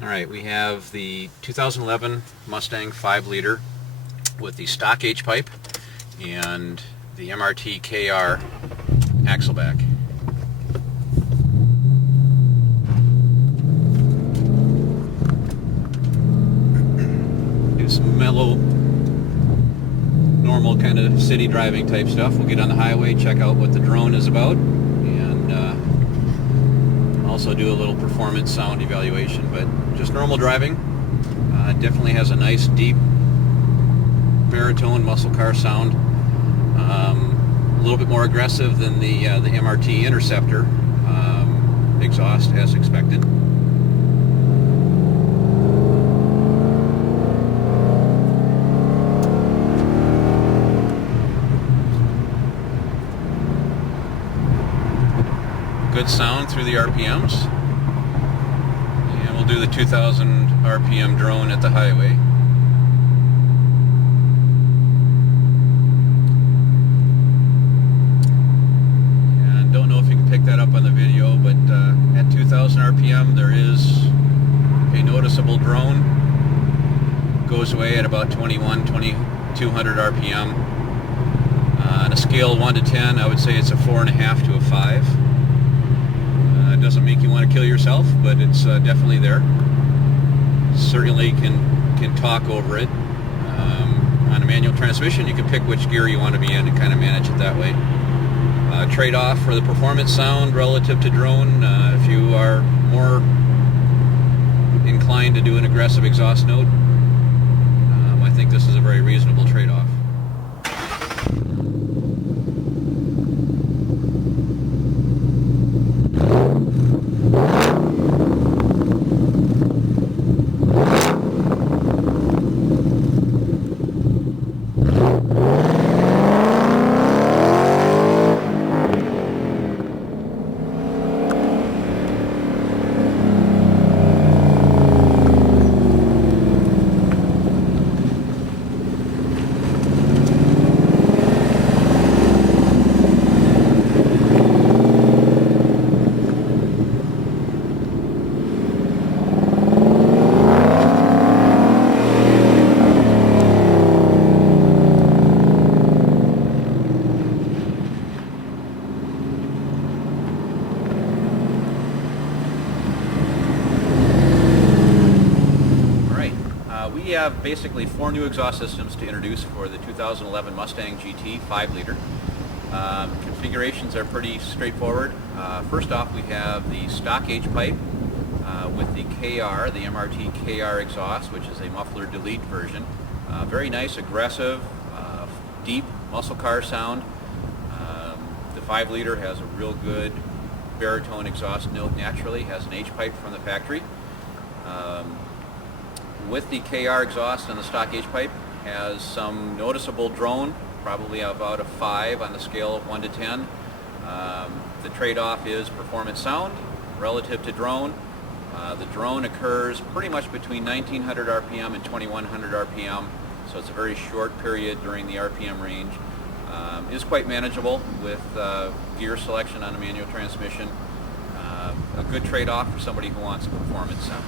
Alright, we have the 2011 Mustang 5-liter with the stock H-pipe and the MRT KR axle back. Do some mellow, normal kind of city driving type stuff. We'll get on the highway, check out what the drone is about, and also do a little performance sound evaluation, but just normal driving. Definitely has a nice deep baritone muscle car sound. A little bit more aggressive than the MRT Interceptor exhaust, as expected. Good sound through the RPMs, and we'll do the 2000 RPM drone at the highway. And don't know if you can pick that up on the video, but at 2000 RPM there is a noticeable drone. Goes away at about 2200 RPM. On a scale of 1 to 10, I would say it's a 4.5 to a 5. It doesn't make you want to kill yourself, but it's definitely there. Certainly can talk over it. On a manual transmission, you can pick which gear you want to be in and kind of manage it that way. Trade-off for the performance sound relative to drone. If you are more inclined to do an aggressive exhaust note, I think this is a very reasonable trade-off. We have basically 4 new exhaust systems to introduce for the 2011 Mustang GT 5-liter. Configurations are pretty straightforward. First off, we have the stock H-pipe with the KR, the MRT KR exhaust, which is a muffler delete version. Very nice, aggressive, deep muscle car sound. The 5-liter has a real good baritone exhaust note naturally, has an H-pipe from the factory. With the KR exhaust and the stock H-pipe, has some noticeable drone, probably about a 5 on the scale of 1 to 10. The trade-off is performance sound relative to drone. The drone occurs pretty much between 1900 RPM and 2100 RPM, so it's a very short period during the RPM range. Is quite manageable with gear selection on a manual transmission. A good trade-off for somebody who wants a performance sound.